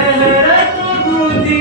लहरत बुद्धि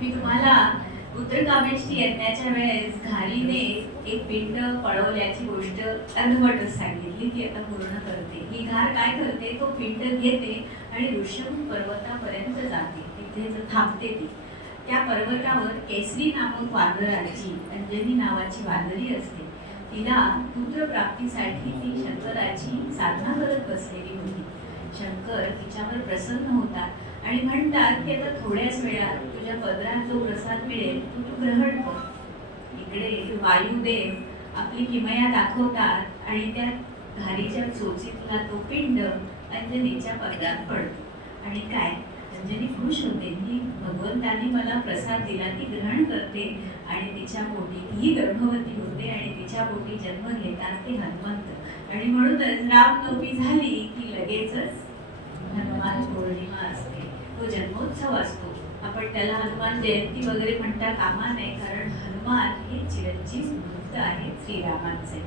मी तुम्हाला उत्तरकामेष्टी यज्ञाच्या वेळेस घारीने एक पिंड पळवल्याची गोष्ट अर्धवटच सांगितली, ती आता पूर्ण करते. ही घार काय करते, तो पिंड घेते आणि ऋषभ पर्वतापर्यंत जाते, तिथे थांबते. ती त्या पर्वतावर केसरी नामक वानराची, अंजनी नावाची वानरी असते. तिला पुत्र प्राप्तीसाठी ती शंकराची साधना करत बसलेली होती. शंकर तिच्यावर प्रसन्न होतात आणि म्हणतात की आता थोड्याच वेळात तुझ्या पदरात जो प्रसाद मिळेल तो तू ग्रहण कर. इकडे वायुदेव आपली किमया दाखवतात आणि त्या घारीच्या चोचीतला तो पिंड अंजनीच्या पदरात पडतो. आणि काय, अंजनी खुश होते की भगवंतांनी मला प्रसाद दिला, ती ग्रहण करते आणि तिच्या पोटी ती गर्भवती होते आणि तिच्या पोटी जन्म घेतात ते हनुमंत. आणि म्हणूनच रामनवमी झाली की लगेचच हनुमान पौर्णिमा असते, तो जन्मोत्सव असतो. आपण त्याला हनुमान जयंती वगैरे म्हणता कामा नये, कारण हनुमान हे चिरंजीव भक्त आहेत श्रीरामांचे.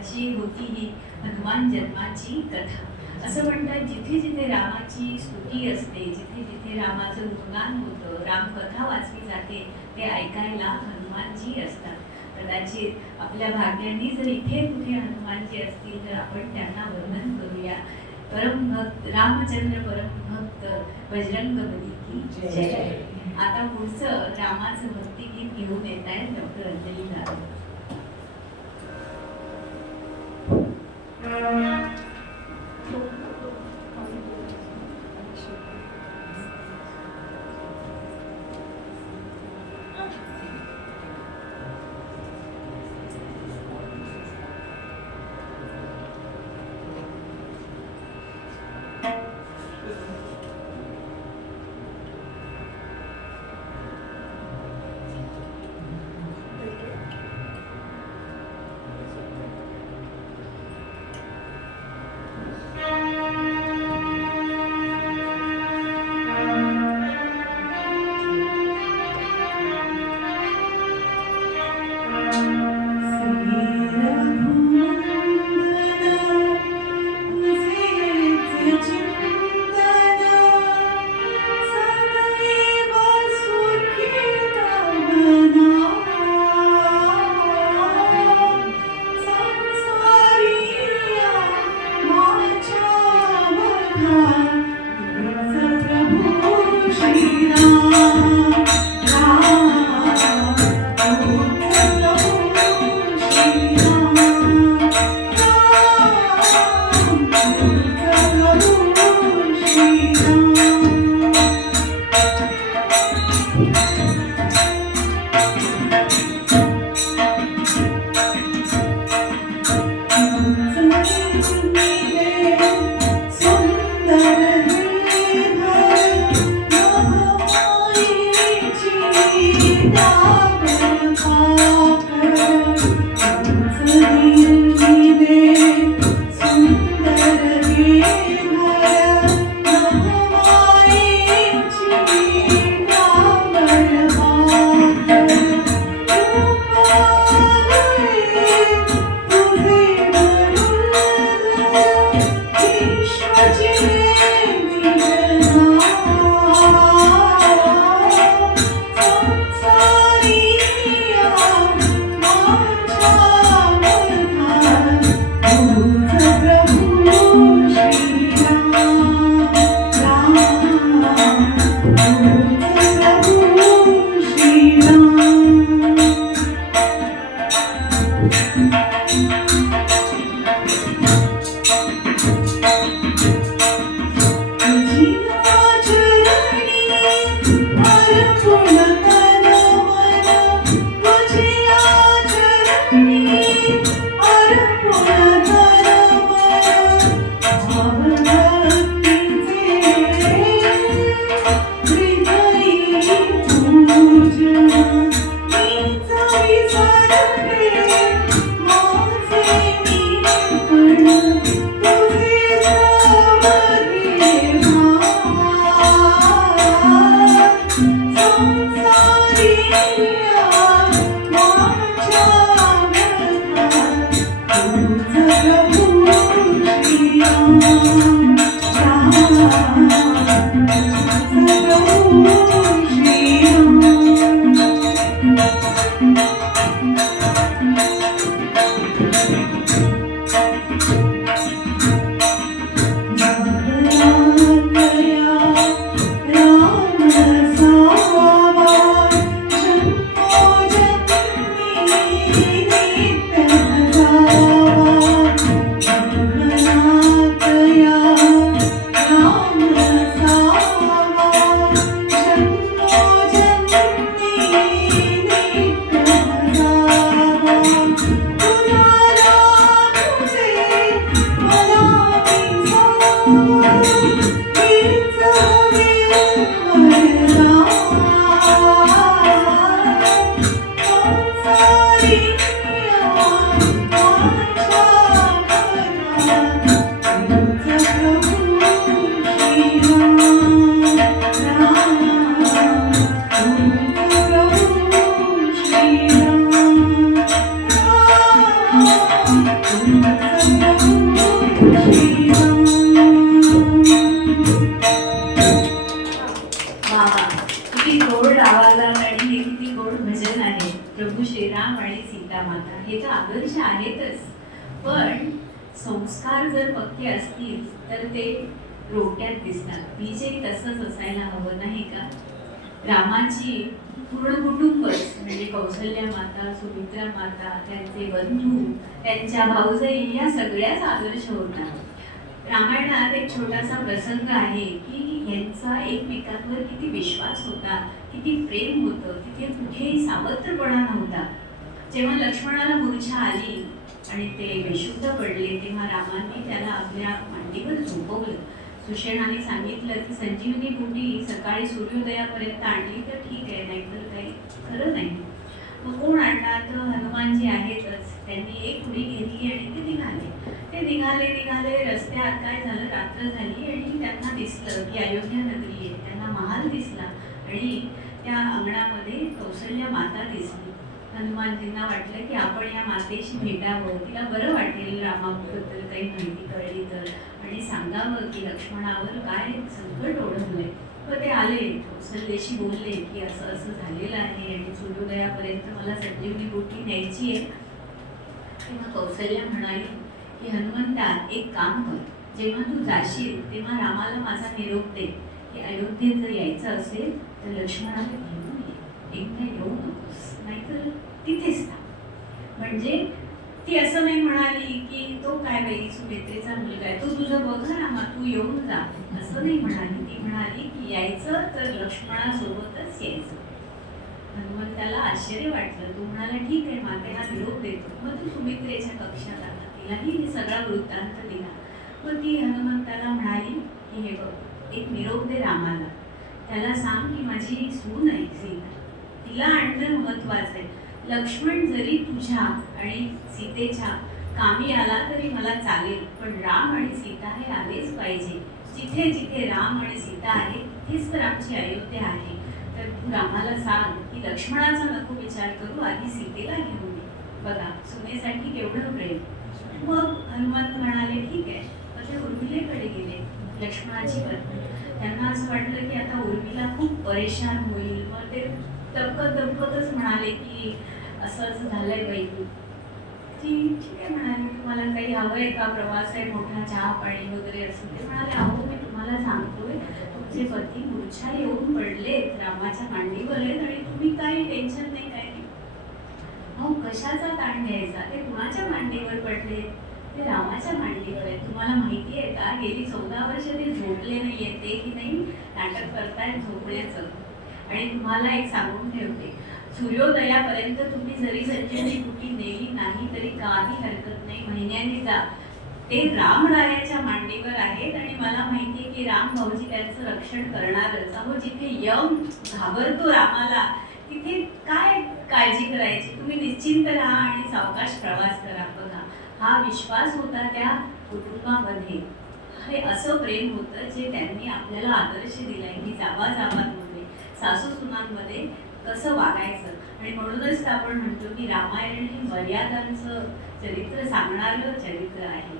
अशी होती ही हनुमान जन्माची कथा. असं म्हणतात जिथे जिथे रामाची स्तुती असते, जिथे जिथे रामाचं गुणगान होतं, रामकथा वाचली जाते, ते ऐकायला हनुमानजी असतात. कदाचित आपल्या भाग्यांनी जर इथे कुठे हनुमानजी असतील तर आपण त्यांना वर्णन करूया. परमभक्त रामचंद्र परमभक्त बजरंगबली की जय. आता पुढचं रामाचं भक्तिगीत घेऊन येत आहेत डॉक्टर अंजली जाधव. वा, किती गोड आवाजात आणि हे किती गोड भजन आहे. प्रभू श्रीराम आणि सीता माता हे तर आदर्श आहेतच, पण संस्कार जर पक्के असतील तर ते रोट्यात दिसतात. बीजही तसंच असायला हवं नाही का? रामाची पूर्ण कुटुंबच म्हणजे कौशल्या माता, सुमित्रा माता, त्यांचे बंधू, त्यांच्या भाऊजाई या सगळ्याच आदर्श होता. रामायणात एक छोटासा प्रसंग आहे की यांचा एकमेकांवर किती विश्वास होता, किती प्रेम होतं, तिथे कुठेही सावत्रपणा नव्हता. जेव्हा लक्ष्मणाला मूर्छा आली आणि ते बेशुद्ध पडले तेव्हा रामाने त्याला आपल्या मांडीवर झोपवलं. सुषेणाने सांगितलं की संजीवनी बुटी सकाळी सूर्योदयापर्यंत आणली तर ठीक आहे, नाहीतर काही खरं नाही. मग कोण आणणार? तर हनुमानजी आहेतच. त्यांनी एक उडी घेतली आणि ते निघाले. रस्त्यात काय झालं, रात्र झाली आणि त्यांना दिसलं की अयोध्या नगरी आहे. त्यांना महाल दिसला आणि त्या अंगणामध्ये कौशल्या माता दिसली. हनुमानजींना वाटलं की आपण या मातेशी भेटावं, तिला बरं वाटेल रामाबद्दल काही माहिती कळली तर, आणि सांगावं की लक्ष्मणावर काय संकट ओढवलंय. मग ते आले, कौशल्येशी बोलले की असं असं झालेलं आहे आणि सूर्योदयापर्यंत मला संजीवनी बुटी न्यायची आहे. तेव्हा कौशल्या म्हणाली की हनुमंता, एक काम कर, जेव्हा तू जाशील तेव्हा रामाला माझा निरोप दे की अयोध्येत जर यायचं असेल तर लक्ष्मणाला घेऊन ये, एकदा येऊ नकोस, नाहीतर तिथेच थांब. म्हणजे ती असं नाही म्हणाली की तो काय बाई सुमित्रेचा मुलगा आहे, तो तुझं बघ रामा, तू येऊन जा, असं नाही म्हणाली. ती म्हणाली की यायचं तर लक्ष्मणासोबतच यायचं. हनुमंताला आश्चर्य वाटलं. तो म्हणाला ठीक आहे, मातेला निरोप देतो. मग तू सुमित्रेच्या कक्षात आला, तिलाही हे सगळा वृत्तांत दिला. मग ती हनुमंताला म्हणाली की हे बघ, एक निरोप दे रामाला, त्याला सांग की माझी सून आहे सीता, तिला आणणं महत्वाचं आहे. लक्ष्मण जरी तुझ्या आणि सीतेच्या कामी आला तरी मला चालेल, पण राम आणि सीता हे आलेच पाहिजे. जिथे जिथे राम आणि सीता आहे तिथेच तर आमची अयोध्या आहे. तर तू रामाला सांग की लक्ष्मणाचा नको विचार करू, आधी सीतेला घेऊन ये. बघा सुनेसाठी केवढं प्रेम. मग हनुमंत म्हणाले ठीक आहे. मग ते उर्मिलेकडे गेले, लक्ष्मणाची पत्नी. त्यांना असं वाटलं की आता उर्मिला खूप परेशान होईल. मग ते दबकतच म्हणाले की असं असं झालंय बाई. ती ठीक आहे म्हणाली, तुम्हाला काही हवंय का, प्रवास आहे मोठा, चहा पाणी वगैरे असं. ते म्हणाले अहो मी तुम्हाला सांगतोय, तुमचे पती मूर्छा येऊन पडलेत, रामाच्या मांडीवर आहेत आणि तुम्ही काही टेन्शन नाही, काय नाही. अहो कशाचा ताण घ्यायचा, ते कुणाच्या मांडीवर पडले? ते रामाच्या मांडीवर आहेत. तुम्हाला माहिती आहे का, गेली 14 वर्ष ते झोपले नाहीये, ते की नाही नाटक करतायत झोपण्याचं. आणि तुम्हाला एक सांगून ठेवते, सूर्योदयापर्यंत तुम्ही जरी संजीवनी बुटी नेली नाही तरी काही हरकत नाही, महिन्याने जा. ते रामरायाच्या मांडीवर आहेत आणि मला माहिती आहे की राम भाऊजी त्यांचं रक्षण करणारच. अहो जिथे यम घाबरतो रामाला तिथे काय काळजी करायची, तुम्ही निश्चिंत राहा आणि सावकाश प्रवास करा. बघा हा विश्वास होता त्या कुटुंबामध्ये, हे असं प्रेम होतं जे त्यांनी आपल्याला आदर्श दिलाय की जावाजावांमध्ये सासू सुनांमध्ये कसं वागायचं. आणि म्हणूनच आपण म्हणतो की रामायण हे मर्यादांचं चरित्र सांगणारं चरित्र आहे.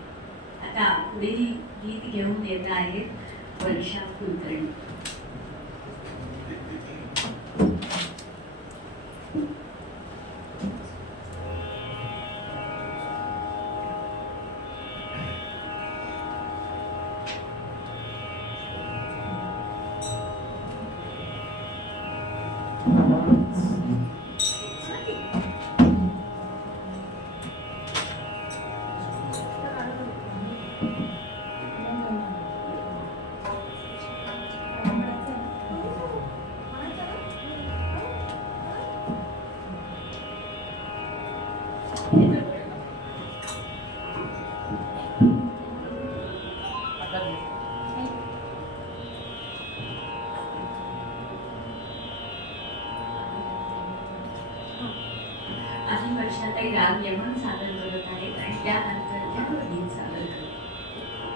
आता पुढील गीत घेऊन येत आहेत वर्षा कुलकर्णी. आधी वर्षाताई राग यमन सादर करत आहेत आणि त्यानंतर त्या गीत सादर करतात.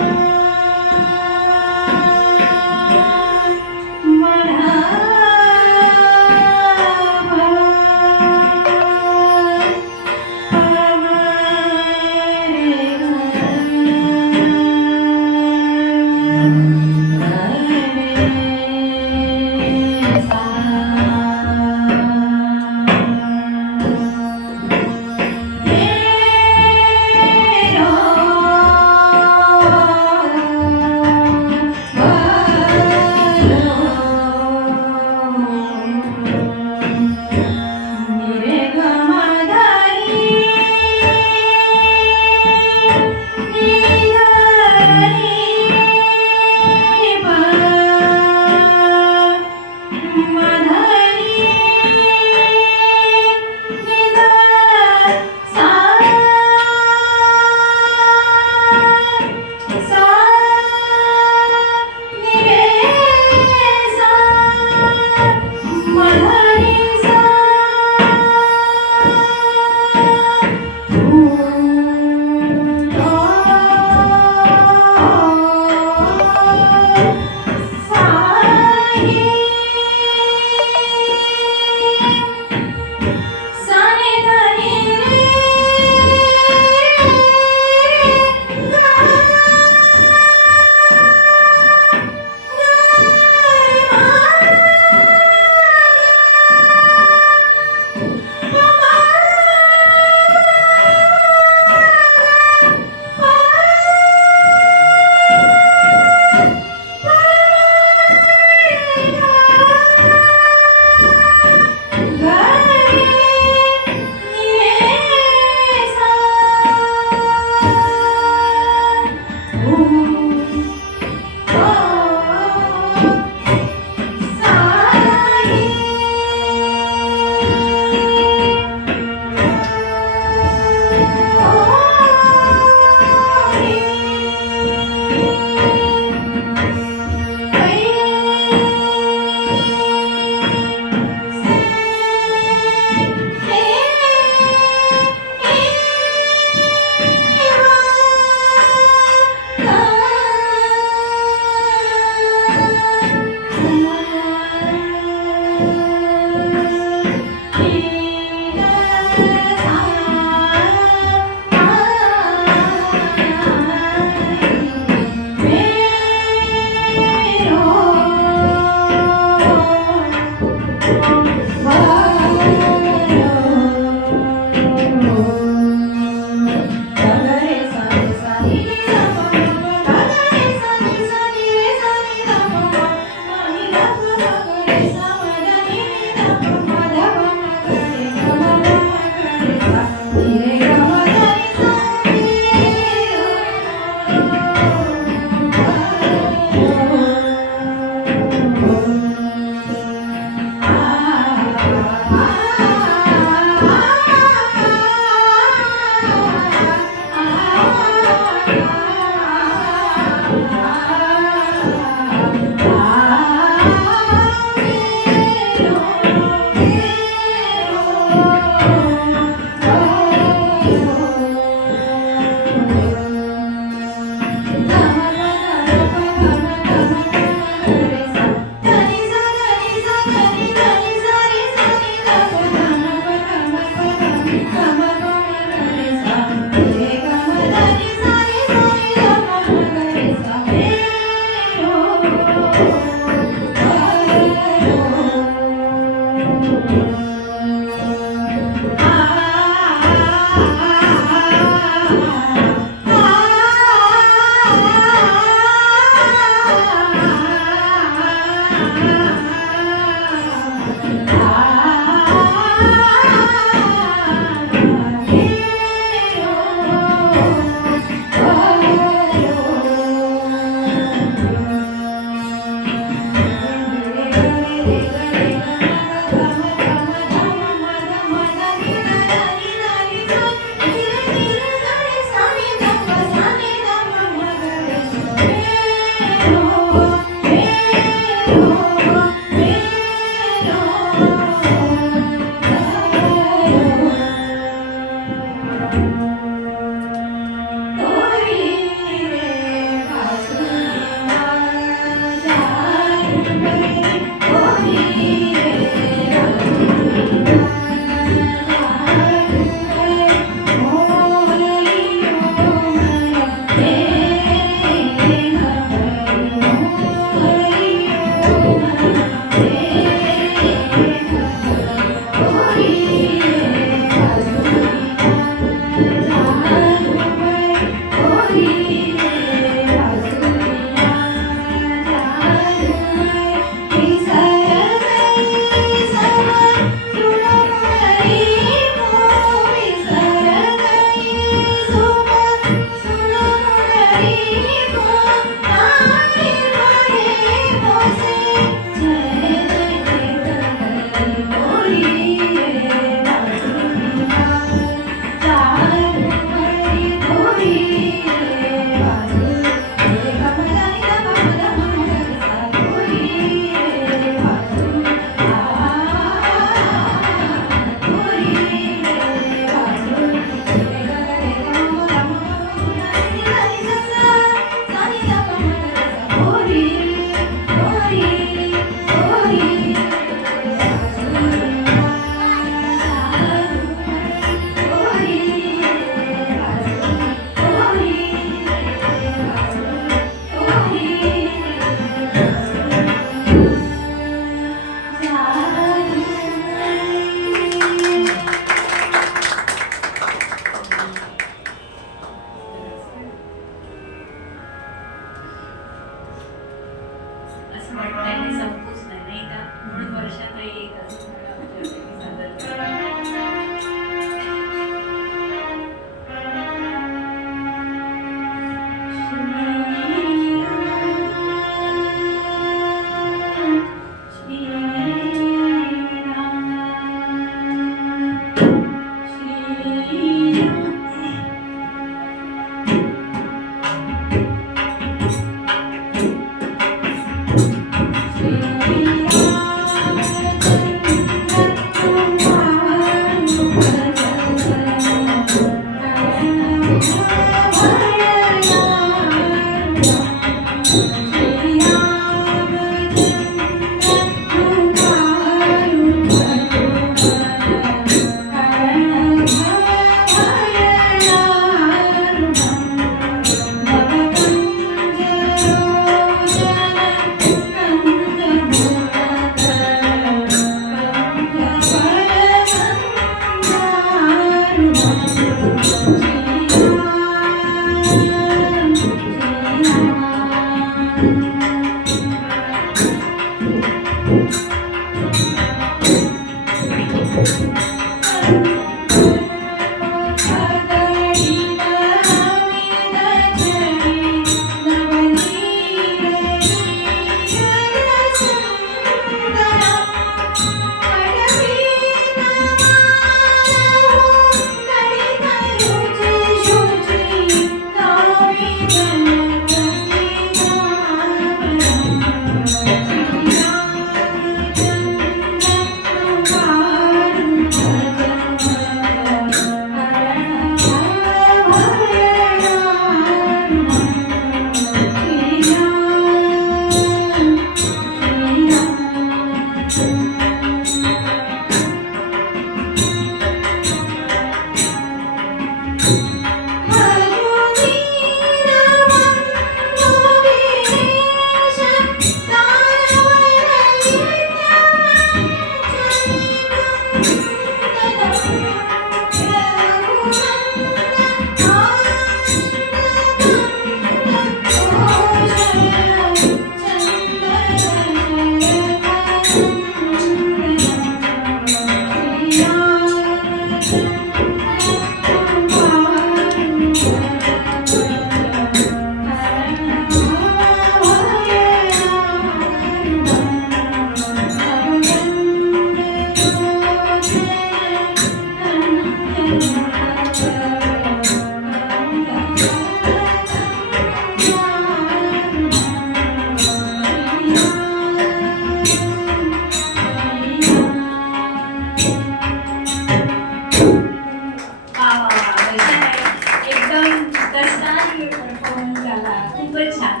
एकदम दसदार परफॉर्मन्स झाला, खूपच छान.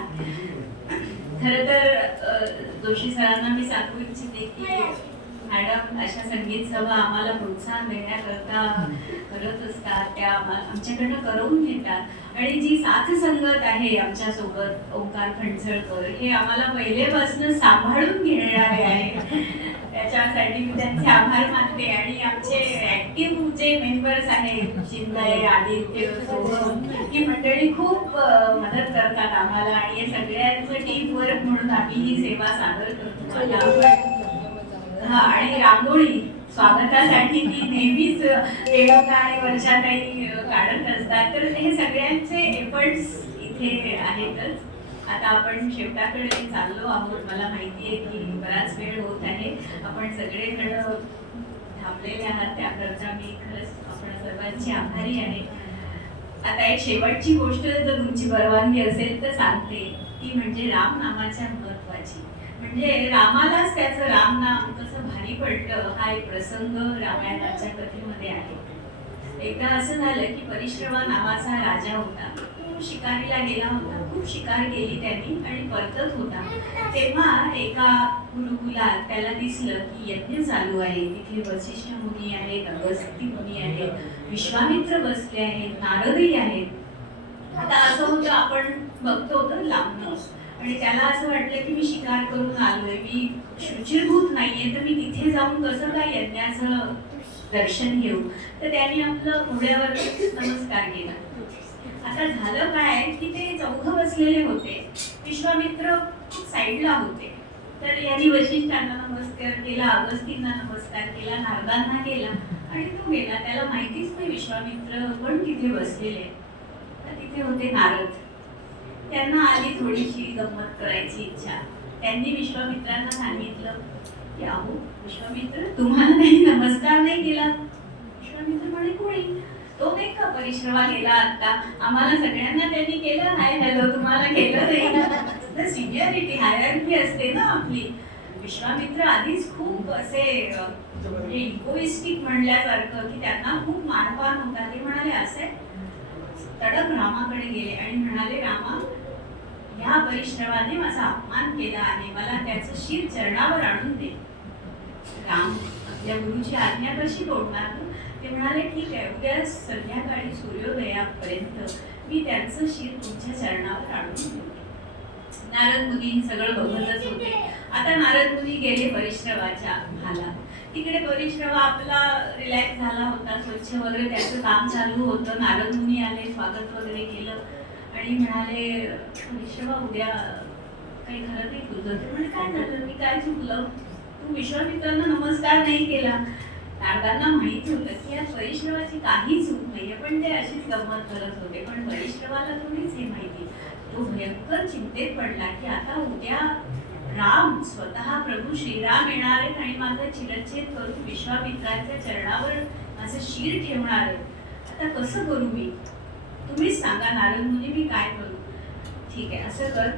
खरं तर जोशी सरांना मी सांगू इच्छिते की मॅडम अशा संगीत सभा आम्हाला प्रोत्साहन देण्याकरता करत असतात, त्या आमच्याकडनं करवून घेतात आणि जी साथ संगत आहे आमच्यासोबत ओंकार फणसळकर हे आम्हाला पहिलेपासून सांभाळून घेणारे आहे. त्याच्यासाठी मी त्यांचे आभार मानते आणि आमचे ऍक्टिव्ह जे मेंबर्स आहेत चिन्मय, आदित्य, सोहम ही मंडळी खूप मदत करतात आम्हाला आणि या सगळ्यांचं टीम वर्क म्हणून आम्ही ही सेवा सादर करतो. हा, आणि रांगोळी स्वागतासाठी ती नेहमीच रेणुका आणि वर्षाताई काढत असतात, तर हे सगळ्यांचे एफर्ट्स इथे आहेतच. आता आपण शेवटाकडे चाललो आहोत. मला माहिती आहे की बराच वेळ होत आहे, आपण सगळेजण थांबलेले आहात, त्याकरता मी खरंच आपण सर्वांची आभारी आहे. आता एक शेवटची गोष्ट जर तुमची परवानगी असेल तर सांगते, ती म्हणजे राम नामाच्या महत्वाची. म्हणजे रामालाच त्याचं राम नाम कसं भारी पडलं हा एक प्रसंग रामायणाच्या कथेमध्ये आहे. एकदा असं झालं की परिश्रवा नावाचा राजा होता, तो शिकारीला गेला होता. खूप शिकार केली त्यांनी आणि परतत होता तेव्हा एका गुरुकुलात त्याला दिसलं की यज्ञ चालू आहे. तिथे वसिष्ठ मुनी आहेत, अगस्त्य मुनी आहेत, विश्वामित्र बसले आहेत, नारदही आहेत. आता असं होतं, आपण बघतो तर लांबून आणि त्याला असं वाटलं की मी शिकार करून आलोय, मी शुचिरभूत नाहीये, तर मी तिथे जाऊन कसं काय यज्ञाचं दर्शन घेऊ. तर त्यांनी आपलं घोड्यावर नमस्कार केला. आता झालं काय की ते चौघं बसलेले होते, विश्वामित्र साईडला होते. तर यांनी वशिष्ठांना नमस्कार केला, अगस्तींना नमस्कार केला, नारदांना केला आणि तो गेला. त्याला माहितीच नाही विश्वामित्र पण तिथे बसलेले. तर तिथे होते नारद. त्यांना आली थोडीशी गंमत करायची इच्छा. त्यांनी विश्वामित्रांना सांगितलं की अहो विश्वामित्र, तुम्हाला काही नमस्कार नाही केला. विश्वामित्र म्हणे कोणी? तो नाही का परिश्रवा गेला आता, आम्हाला सगळ्यांना त्यांनी केलं हाय हॅलो, तुम्हाला केलं नाही. सिनियरिटी हायरार्की असते ना आपली. विश्वामित्र आधीच खूप असे इगोइस्टिक म्हणल्यासारखं की त्यांना खूप मानपान होता. ते म्हणाले असे तडक रामाकडे गेले आणि म्हणाले, रामा, ह्या परिश्रवाने माझा अपमान केला आहे, मला त्याचं शिर चरणावर आणून दे. राम आपल्या गुरुची आज्ञा कशी तोडणार? ते म्हणाले ठीक आहे, उद्या संध्याकाळी सूर्योदयापर्यंत मी त्यांचं शिर तुमच्या चरणावर आणून देतो. नारद मुनी सगळं बघतच होते. आता नारद मुनी गेले परिश्रवाच्या भाला. तिकडे परिश्रवा आपला रिलॅक्स झाला होता, स्वच्छ वगैरे त्याचं काम चालू होतं. नारद मुनी आले, स्वागत वगैरे केलं आणि म्हणाले, परिश्रवा उद्या काही खरं नाही तुझं. ते म्हणजे काय झालं, मी काय चुकलं? तू विश्वामित्रांना नमस्कार नाही केला. नारदांना माहिती होतं की या परिश्रमाची काही चूक नाहीये, पण ते अशीच गंमत करत होते. पण परिश्रमाला थोडीच हे माहिती. तो भयंकर चिंतेत पडला की आता उद्या राम स्वतः प्रभू श्रीराम येणार आहेत आणि माझा चिरच्छेद करून विश्वामित्राच्या चरणावर माझं शिर ठेवणार आहेत. आता कसं करू मी? तुम्हीच सांगा नारद मुनी, मी काय करू? ठीक आहे, असं कर,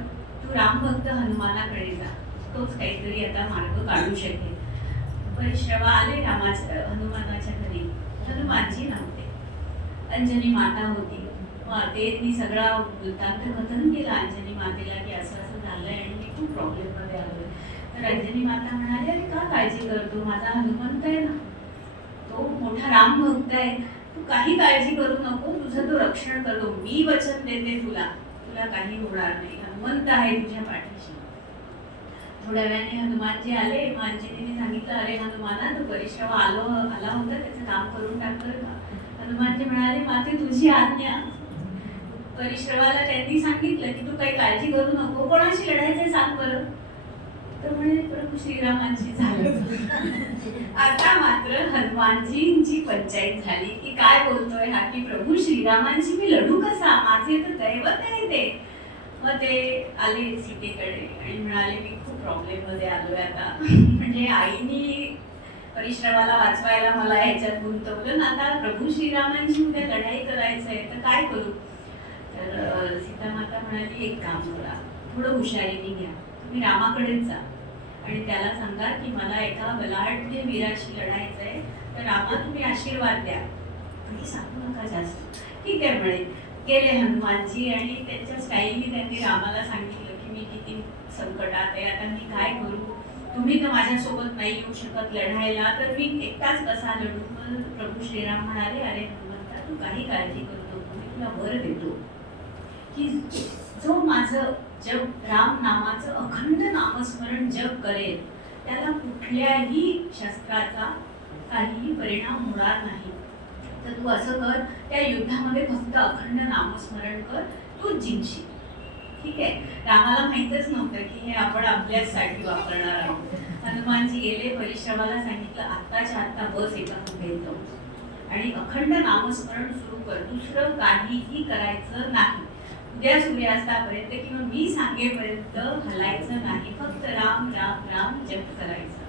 तू रामभक्त हनुमानाकडे जा, तोच काहीतरी आता मार्ग काढू शकेल. परिश्रवा आले हनुमानाच्या घरी. हनुमानजी नव्हते, अंजनी माता होती. मग ते सगळा वृत्तांत कथन केला अंजनी मातेला की असं असं झालंय आणि मी खूप प्रॉब्लेम मध्ये आलोय. तर अंजनी माता म्हणाली, अरे का काळजी करतो, माझा हनुमंत आहे ना, तो मोठा राम भक्त आहे, तू काही काळजी करू नको, तुझं तो रक्षण करतो, मी वचन देते तुला, तुला काही होणार नाही, हनुमंत आहे तुझ्या पाठीशी. थोड्या वेळाने हनुमानजी आले. अंजनीने सांगितलं, अरे हनुमाना, तो परिश्रवा आला होता, त्याचं काम करून टाकलं का? हनुमानजी म्हणाले, माते तुझी आज्ञा. परिश्रवाला त्यांनी सांगितलं की तू काही काळजी करू नको, कोणाशी लढायचं सांग बरं. तर म्हणे प्रभू श्रीरामांची झालं. आता मात्र हनुमानजींची पंचायत झाली की काय बोलतोय हा, की प्रभू श्रीरामांची मी लढू कसा, माझे तर दैवत आहे ते. मग ते आले सीतेकडे आणि म्हणाले, मी खूप प्रॉब्लेम मध्ये आलोय आता. म्हणजे आईनी परिश्रमाला वाचवायला मला ह्याच्यात गुंतवलं ना, आता प्रभू श्रीरामांची उद्या लढाई करायचंय, तर काय करू? तर सीता माता म्हणाली, एक काम करा, थोडं हुशारीने घ्या, तुम्ही रामाकडेच जा आणि त्याला सांगा की मला एका बलाढ्य वीराशी लढायचंय, तर रामा तुम्ही आशीर्वाद द्या, तुम्ही सांगू नका जास्त. ठीक आहे म्हणे. गेले हनुमानजी आणि त्यांच्या स्टाईलनी त्यांनी रामाला सांगितलं की मी किती संकटात आहे, आता मी काय करू, तुम्ही तर माझ्यासोबत नाही येऊ शकत लढायला, तर मी एकटाच कसा लढू? मग प्रभू श्रीराम म्हणाले, अरे हनुमंता, तू काही काळजी करू नको, मी तुला वर देतो की जो माझं जग राम नामाचं अखंड नामस्मरण जग करेल, त्याला कुठल्याही शस्त्राचा काहीही परिणाम होणार नाही. तर तू असं कर, त्या युद्धामध्ये फक्त अखंड नामस्मरण कर, तू जिंकशील. ठीक आहे. रामाला माहितच नव्हतं की हे आपण आपल्यासाठी वापरणार आहोत. हनुमानजी गेले, परिश्रमाला सांगितलं, आत्ताच्या आत्ता बस एका गुहेत जाऊन आणि अखंड नामस्मरण सुरू कर, दुसरं काहीही करायचं नाही. उद्या सूर्यास्तापर्यंत किंवा मी सांगेपर्यंत हलायचं नाही, फक्त राम राम राम जप करायचं.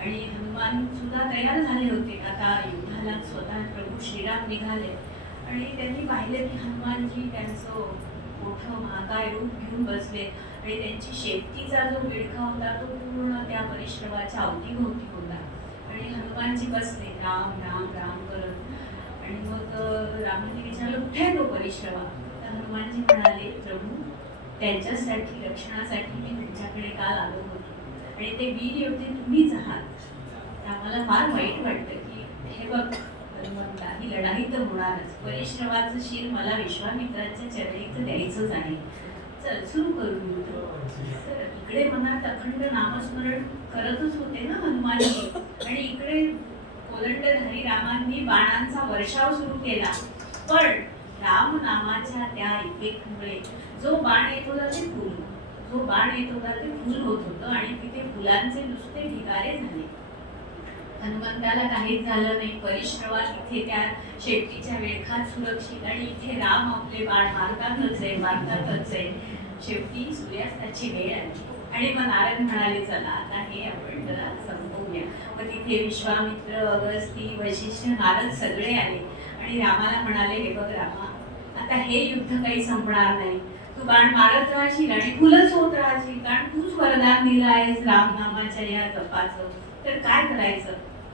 आणि हनुमान सुद्धा तयार झाले होते. आता युद्धाला स्वतः प्रभू श्रीराम निघाले आणि त्यांनी पाहिलं की हनुमानजी त्यांचं मोठं महाकाय रूप घेऊन बसले आणि त्यांची शेपटीचा जो विळखा होता तो पूर्ण त्या परिश्रमाच्या अवतीभोवती होता आणि हनुमानजी बसले राम राम राम करत. आणि मग रामाने विचारलं, कुठे आहे तो परिश्रमा? तर हनुमानजी म्हणाले, प्रभू, त्यांच्यासाठी रक्षणासाठी मी तुमच्याकडे काल आलो होतो आणि ते वीर योद्धे तुम्हीच आहात. आम्हाला फार वाईट वाटतं की हे बघ हनुमंता, ही लढाई तर होणारच, परिश्रमाचं शिर मला विश्वामित्राच्या चरणी तर द्यायचंच आहे, चल सुरू करू. तर इकडे मनात अखंड नामस्मरण करतच होते ना हनुमानजी, आणि इकडे कोदंडधारी रामांनी बाणांचा वर्षाव सुरू केला. पण राम नामाच्या त्या इफेक्टमुळे जो बाण येत होता ते फुल, जो बाण येत होता ते फुल होत होतं आणि तिथे फुलांचे नुसते ढिगारे झाले. हनुमंताला काहीच झालं नाही. परिश्रवा इथे त्या शेपटीच्या वेळखात सुरक्षित आणि इथे राम आपले बाण मारतातच आहे. शेवटी सूर्यास्ताची वेळ आली आणि मग नारद म्हणाले, चला आता हे आपण जरा संपवूया. मग तिथे विश्वामित्र, अगस्ती, वशिष्ठ, नारद सगळे आले आणि रामाला म्हणाले, हे बघ रामा, आता हे युद्ध काही संपणार नाही, तू बाण मारत राहशील आणि फुलच होत राहशील, कारण तूच वरदान दिलं आहेस रामनामाच्या या जपाचं, तर काय करायचं?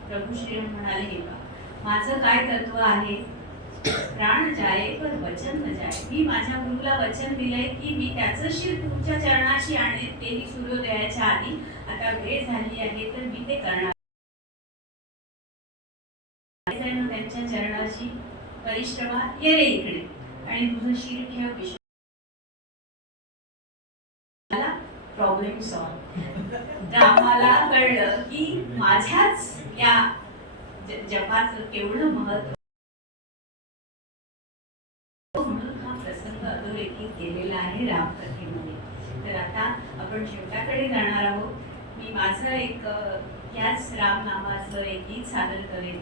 प्रभू श्रीराम म्हणाले, हे बघ, माझं काय तत्व आहे, प्राण जाये पण वचन न जाये. मी माझ्या गुरुला वचन दिलंय की मी त्याचं शिर तुमच्या चरणाशी आणेन, तेही सूर्योदयाच्या आधी. आता वेळ झाली आहे तर मी ते करणार. त्यांच्या चरणाशी परिश्रमा, ये रे इकडे आणि तुझं शिर ठेव विश्व. Problem solve. रामाला कळलं की माझ्याच या जपाचं केवढं महत्व, म्हणून हा प्रसंग अधोरेखित केलेला आहे रामकथेमध्ये. तर आता आपण शेवटाकडे जाणार आहोत. मी माझं एक याच रामनामाचं एक गीत सादर करेल.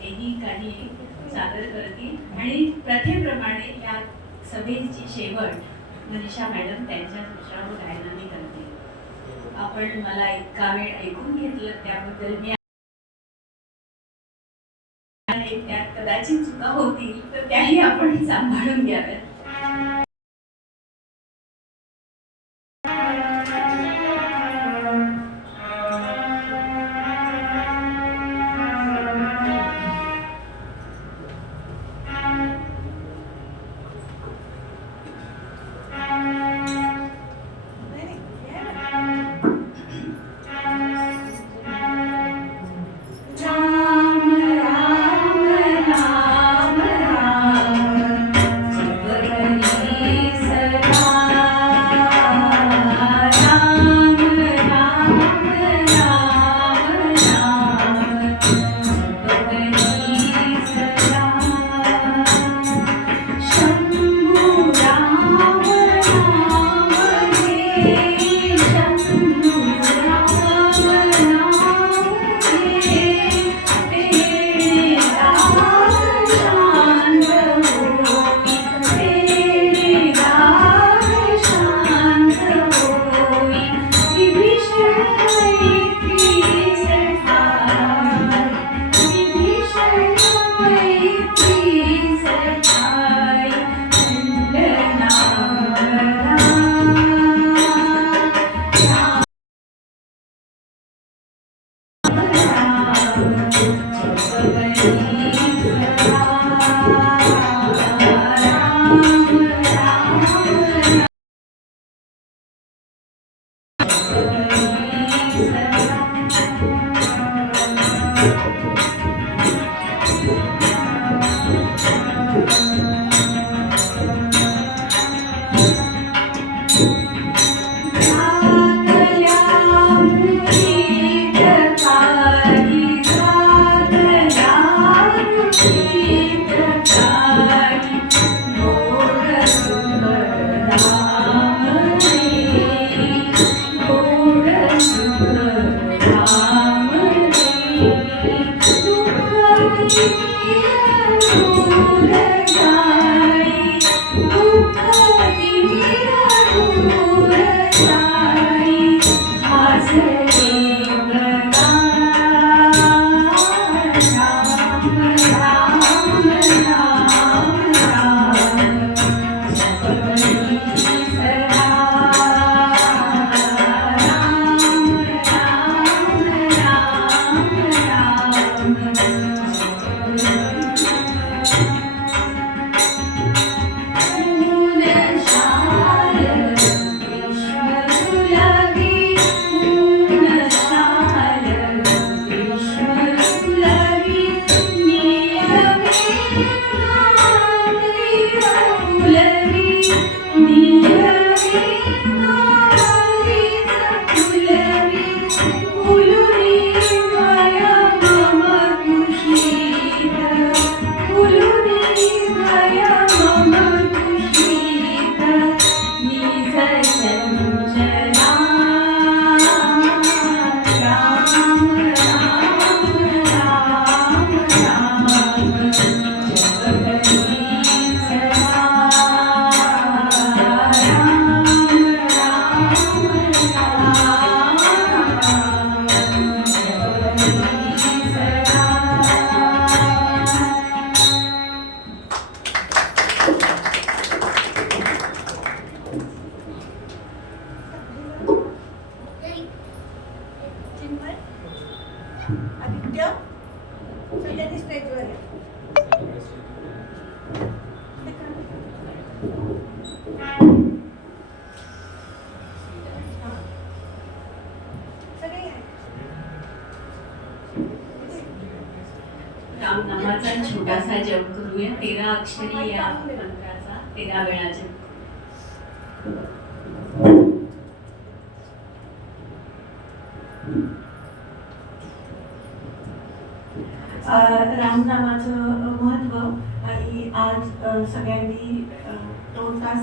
तेही काही सादर करतील आणि प्रथेप्रमाणे या सभेची शेवट मनीषा मॅडम त्यांच्या श्राव्य गायनाने करतील. आपण मला इतका वेळ ऐकून घेतलं त्याबद्दल मी त्यात कदाचित चुका होतील तर त्याही आपण सांभाळून घ्याव्यात. रामनामाचा छोटासा जप करूया. 13 अक्षरी या मंत्राचा 13 वेळा जप. रामनामाचं महत्त्व आणि आज सगळ्यांनी 2 तास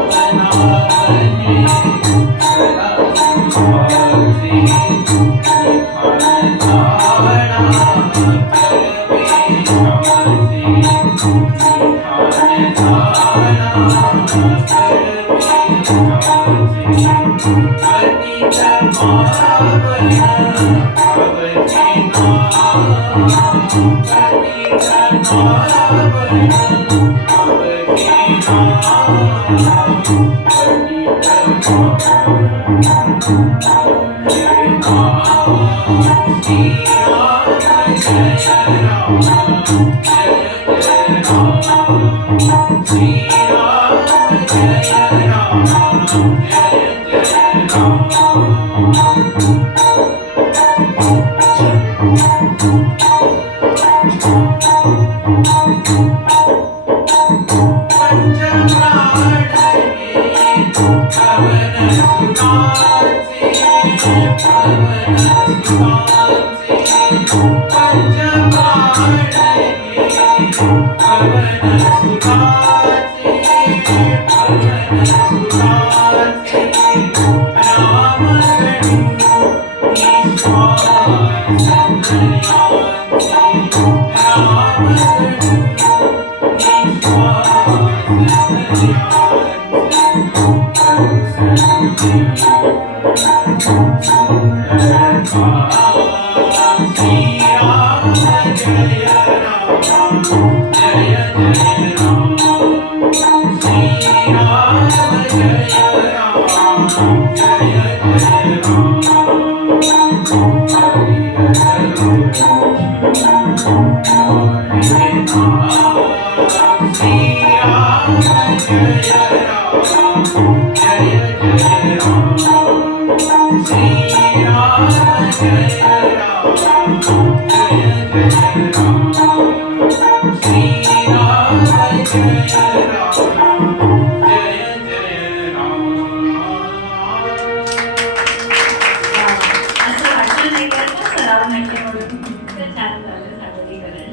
असं वाटलं नाही का सराव नाही म्हणून इतकं छान झालं सादरीकरण.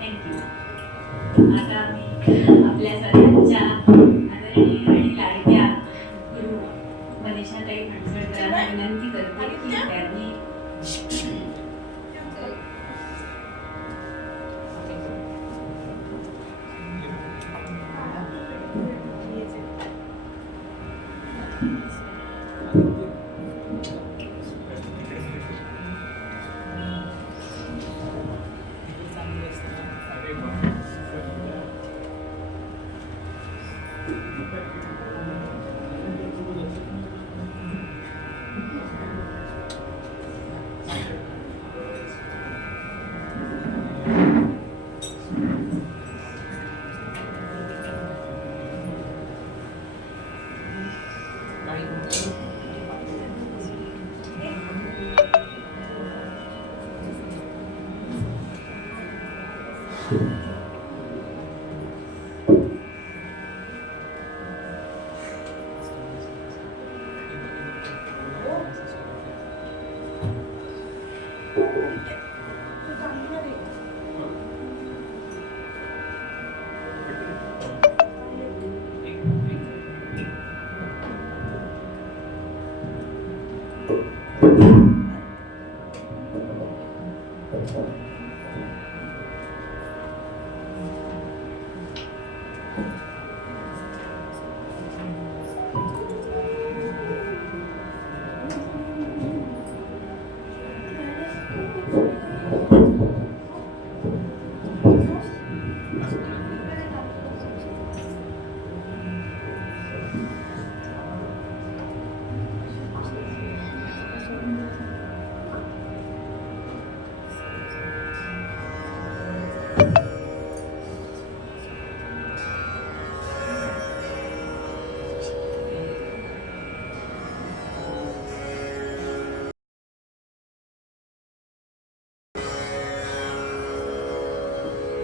थँक्यू. आता आम्ही आपल्या सर्वांच्या आदरणीय आणि लाडक्या गुरु मनीषाताई फणसळकरांना विनंती करते की त्यांनी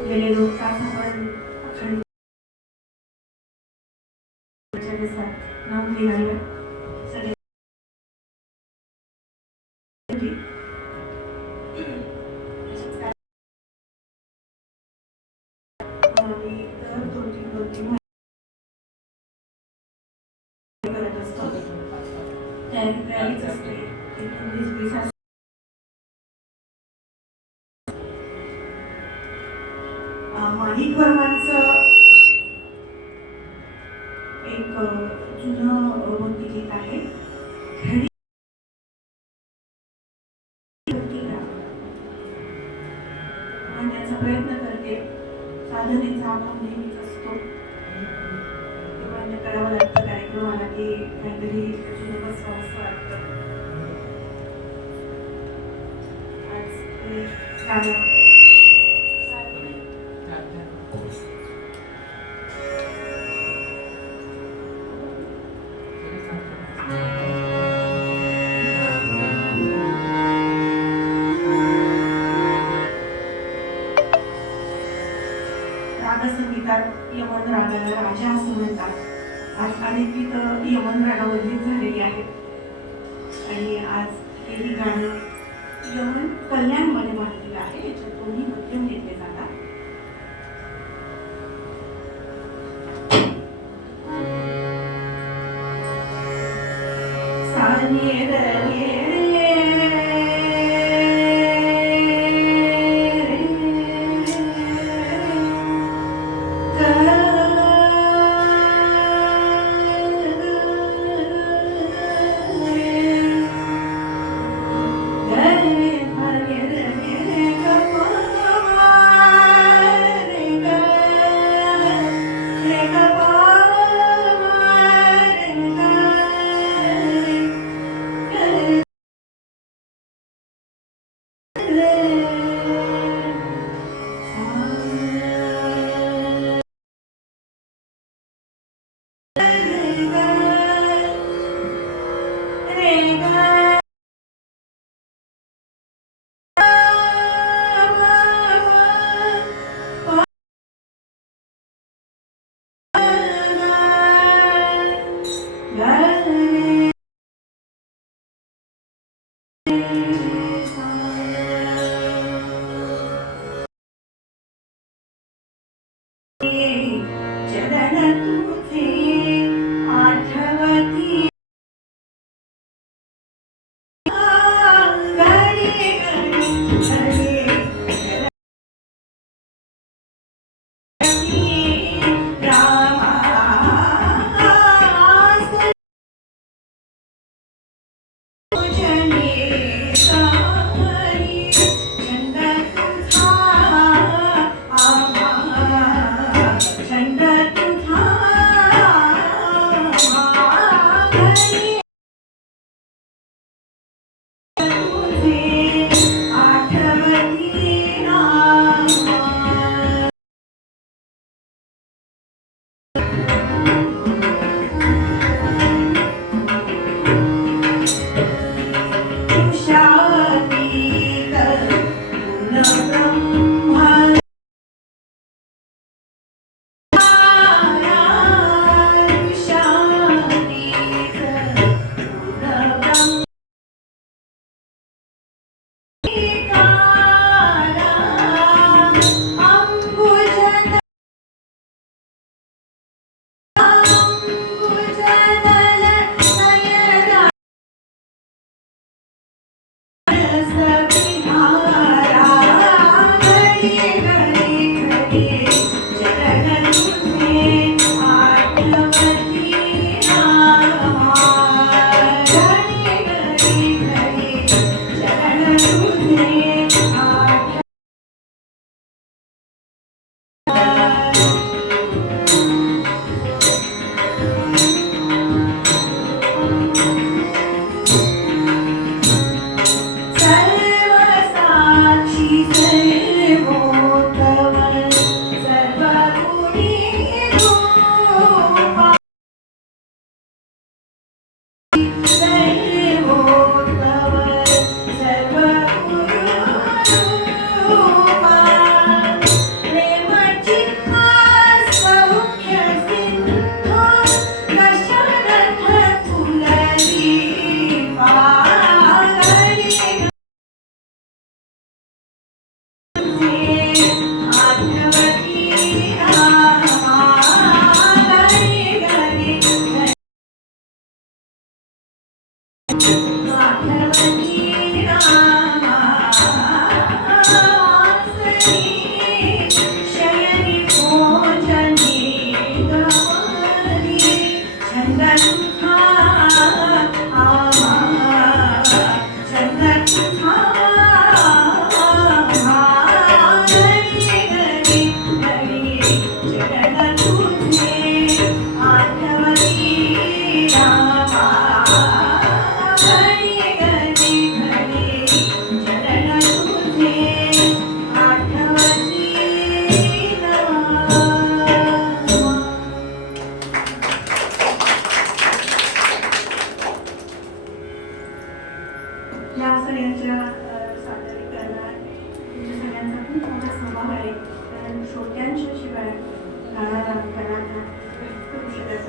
गेले 2 तास आपण अखंड नाव लिहिलं सगळे आम्ही दर 2-3 करत असतो. तयारीच असते. 19-20 अधिक वर्मांचं एक जुनं भक्तिगीत आहे. घडी म्हणण्याचा प्रयत्न करते. साधनेचा अभाव नेहमीच असतो. ते मान्य करावं लागतं कार्यक्रमाला की काहीतरी जुनं बसवावं असं वाटतं. आज ते गाणं रागसंगीतात यमन रागाला राजा असं म्हणतात. आज अनेकविध यमन रागामधलीच झालेली आहेत आणि आज हेही गाणं यमन कल्याणमध्ये मांडलेलं आहे. याच्यात दोन्ही मध्यम घेतले जातात.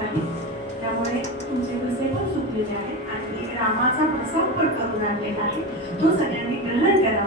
नाही. त्यामुळे तुमचे घसे पण सुटलेले आहेत आणि रामाचा प्रसंग पण करून आणलेला आहे, तो सगळ्यांनी ग्रहण करा.